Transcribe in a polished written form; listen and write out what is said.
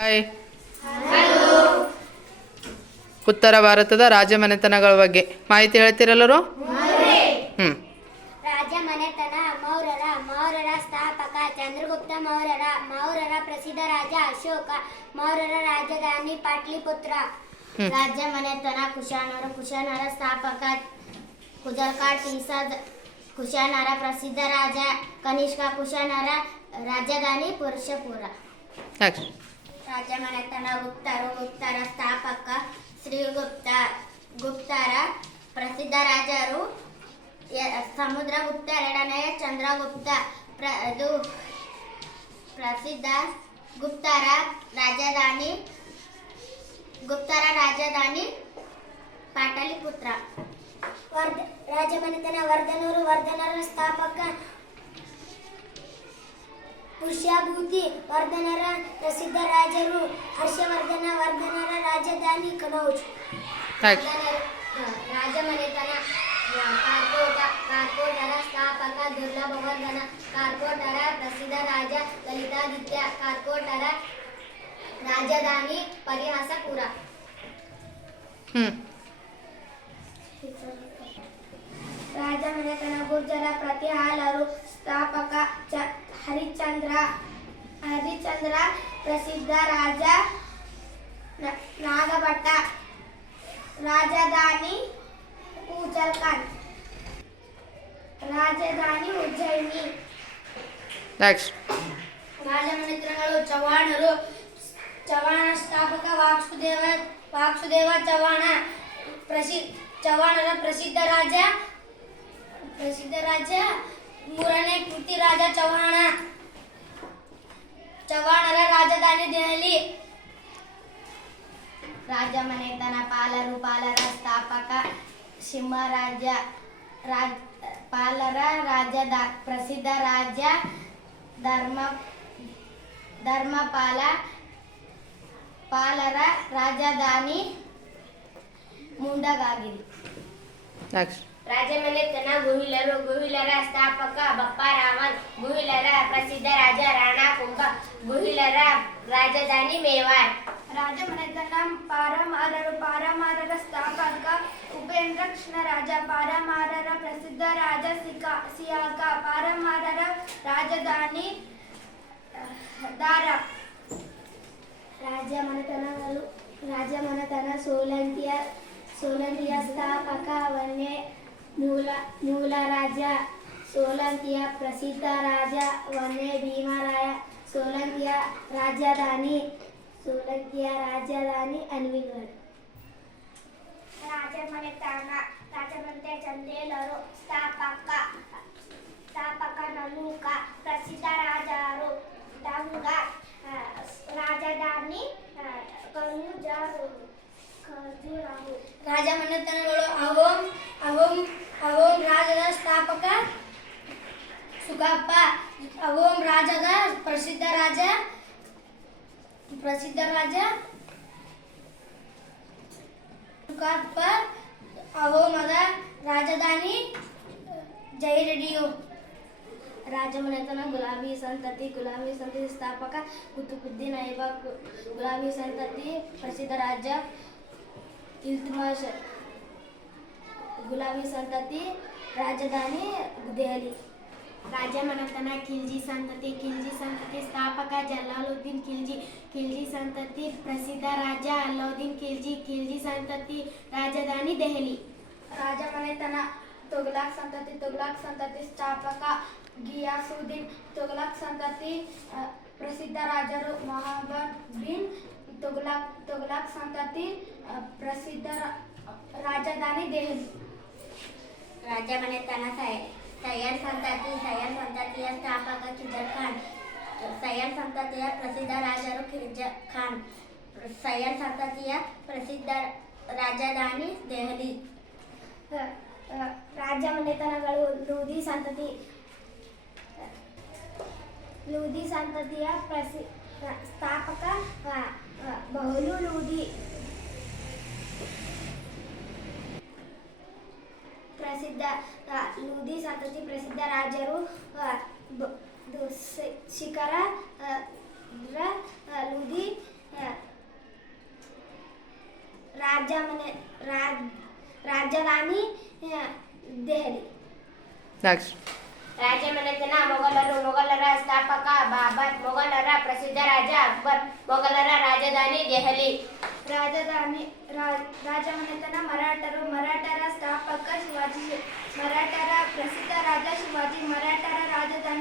Hi. ಉತ್ತರ ಭಾರತದ ರಾಜಮನೆತನಗಳ ಬಗ್ಗೆ ಮಾಹಿತಿ ಹೇಳ್ತೀರೆಲ್ಲರೂ? ರಾಜಮನೆತನ ಮೌರ್ಯರ ಸ್ಥಾಪಕ ಚಂದ್ರಗುಪ್ತ ಮೌರ್ಯರ ಪ್ರಸಿದ್ಧ ರಾಜ ಅಶೋಕ ಮೌರ್ಯರ ರಾಜಧಾನಿ ಪಾಟ್ಲಿಪುತ್ರ. ರಾಜಮನೆತನ ಕುಶಾನರ ಸ್ಥಾಪಕ ಕುಜರ್ಕಾ ಕುಶಾನರ ಪ್ರಸಿದ್ಧ ರಾಜ ಕನಿಷ್ಕ ಕುಶಾನರ ರಾಜಧಾನಿ ಪುರುಷಪುರ. ರಾಜಮನೆತನ ಗುಪ್ತರ ಸ್ಥಾಪಕ ಗುಪ್ತರ ಪ್ರಸಿದ್ಧ ರಾಜರು ಸಮುದ್ರಗುಪ್ತ ಎರಡನೆಯ ಚಂದ್ರಗುಪ್ತ. ಪ್ರಸಿದ್ಧ ಗುಪ್ತರ ರಾಜಧಾನಿ ಪಾಟಲಿಪುತ್ರ. ರಾಜಮನೆತನ ವರ್ಧನರ ಸ್ಥಾಪಕ ಪುಷ್ಯಭೂತಿ ವರ್ಧನರ ಪ್ರಸಿದ್ಧ ರಾಜರು ಹರ್ಷವರ್ಧನರ ರಾಜಧಾನಿ ಕನೌಜ್. ರಾಜಮನೆತನ ಕಾರ್ಕೋಟರ ಸ್ಥಾಪಕ ದುರ್ಲಭವರ್ಧನ ಕಾರ್ಕೋಟರ ಪ್ರಸಿದ್ಧ ರಾಜ ಲಲಿತಾದಿತ್ಯ ಕಾರ್ಕೋಟರ ರಾಜಧಾನಿ ಪರಿಹಾಸಪುರ. ರಾಜಮನೆತನ ಗುರ್ಜರ ಪ್ರತಿಹಾಲರು ಸ್ಥಾಪಕ ಹರಿಶ್ಚಂದ್ರ ಪ್ರಸಿದ್ಧ ರಾಜ ನಾಗಭಟ ರಾಜಧಾನಿ ಉಜ್ಜಯಿನಿ. ರಾಜಮನೆತನಗಳು ಚವಾಣ ಸ್ಥಾಪಕ ವಾಸುದೇವ ಚವಾಣರ ಪ್ರಸಿದ್ಧ ರಾಜ ಮೂರನೇ ಪೃಥ್ವಿರಾಜ ಚವಾಣರ ರಾಜಧಾನಿ ದೆಹಲಿ. ರಾಜಮನೆತನ ಪಾಲರ ಸ್ಥಾಪಕ ಸಿಂಹರಾಜ ಪಾಲರ ಪ್ರಸಿದ್ಧ ರಾಜ ಧರ್ಮಪಾಲ ಪಾಲರ ರಾಜಧಾನಿ ಮುಂಡಗಾಗಿರಿ. ರಾಜಮನೆತನ ಗುಹಿಲರ ಸ್ಥಾಪಕ ಬಪ್ಪ ರಾವನ್ ಗುಹಿಲರ ಪ್ರಸಿದ್ಧ ರಾಜ ರಾಣಾ ಕುಂಭ ಗುಹಿಲರ ರಾಜಧಾನಿ ಮೇವಾರ್. ರಾಜಮನೆತನ ಪಾರಮಾರರ ಸ್ಥಾಪಕ ಉಪೇಂದ್ರ ಕೃಷ್ಣ ರಾಜ ಪಾರಮಾರರ ಪ್ರಸಿದ್ಧ ರಾಜ ಸಿಯಾಕ ಪಾರಮಾರರ ರಾಜಧಾನಿ ದಾರ. ರಾಜಮನೆತನ ಸೋಲಂಕಿಯ ಸ್ಥಾಪಕ ವನ್ಯ ಮೂಲ ರಾಜ ಸೋಲಂಕಿಯ ಪ್ರಸಿದ್ಧ ರಾಜ ವನ್ಯ ಭೀಮರಾಯ ಸೋಲಂಕಿಯ ರಾಜಧಾನಿ ಅನ್ವಿಗಢ. ರಾಜಮನೆತನ ಚಂದೇಲರು ಸ್ಥಾಪಕ ನಲುಕ ಪ್ರಸಿದ್ಧ ರಾಜರು ಡಂಗ ರಾಜಧಾನಿ ಖಜುರಾಹೋ. ರಾಜಮನೆತನಗಳು ಅಹೋಮ್ ರಾಜದ ಸ್ಥಾಪಕ ಸುಕಪ್ಪ ಅಹೋಮ್ ರಾಜದ ಪ್ರಸಿದ್ಧ ರಾಜ ಸುಕಪ್ಪ ಅಹೋಮದ ರಾಜಧಾನಿ ಜೈರಡಿಯೋ. ರಾಜಮನೆತನ ಗುಲಾಬಿ ಸಂತತಿ ಸ್ಥಾಪಕ ಕುತುಬುದ್ದೀನ್ ಐಬಕ್ ಗುಲಾಬಿ ಸಂತತಿ ಪ್ರಸಿದ್ಧ ರಾಜ ಇಲ್ತುಮಿಶ್ ಗುಲಾಬಿ ಸಂತತಿ ರಾಜಧಾನಿ ದೆಹಲಿ. ರಾಜಮನೆತನ ಖಿಲ್ಜಿ ಸಂತತಿ ಸ್ಥಾಪಕ ಜಲಾಲುದ್ದೀನ್ ಖಿಲ್ಜಿ ಸಂತತಿ ಪ್ರಸಿದ್ಧ ರಾಜ ಅಲ್ಲಾವುದ್ದೀನ್ ಖಿಲ್ಜಿ ಸಂತತಿ ರಾಜಧಾನಿ ದೆಹಲಿ. ರಾಜಮನೆತನ ತುಘಲಕ್ ಸಂತತಿ ಸ್ಥಾಪಕ ಗಿಯಾಸುದ್ದೀನ್ ತುಘಲಕ್ ಸಂತತಿ ಪ್ರಸಿದ್ಧ ರಾಜರು ಮೊಹಮ್ಮದ್ ಬಿನ್ ತುಘಲಕ್ ಸಂತತಿ ಪ್ರಸಿದ್ಧ ರಾಜಧಾನಿ ದೆಹಲಿ. ರಾಜಮನೆತನ ಸಯ್ಯದ್ ಸಂತತಿಯ ಸ್ಥಾಪಕ ಖಿಜರ್ ಖಾನ್ ಸಯ್ಯದ್ ಸಂತತಿಯ ಪ್ರಸಿದ್ಧ ರಾಜರು ಖಿಜರ್ ಖಾನ್ ಸಯ್ಯದ್ ಸಂತತಿಯ ಪ್ರಸಿದ್ಧ ರಾಜಧಾನಿ ದೆಹಲಿ. ರಾಜಮನೆತನಗಳು ಲೂದಿ ಸಂತತಿಯ ಸ್ಥಾಪಕ ಬಹಲು ಲೂದಿ ಲೂದಿ ಸಂತತಿ ಪ್ರಸಿದ್ಧ ರಾಜರು ಶಿಖರ ಲೂದಿ ರಾಜಧಾನಿ ದೆಹಲಿ. ನೆಕ್ಸ್ಟ್. ರಾಜಮನೆತನ ಮೊಘಲರ ಸ್ಥಾಪಕ ಬಾಬರ್, ಮೊಘಲರ ಪ್ರಸಿದ್ಧ ರಾಜ ಅಕ್ಬರ್, ಮೊಘಲರ ರಾಜಧಾನಿ ದೆಹಲಿ. ರಾಜಮನೆತನ ಮರಾಠರ ಸ್ಥಾಪಕ ಶಿವಾಜಿ, ಮರಾಠರ ಪ್ರಸಿದ್ಧ ರಾಜ ಶಿವಾಜಿ, ಮರಾಠರ ರಾಜಧಾನಿ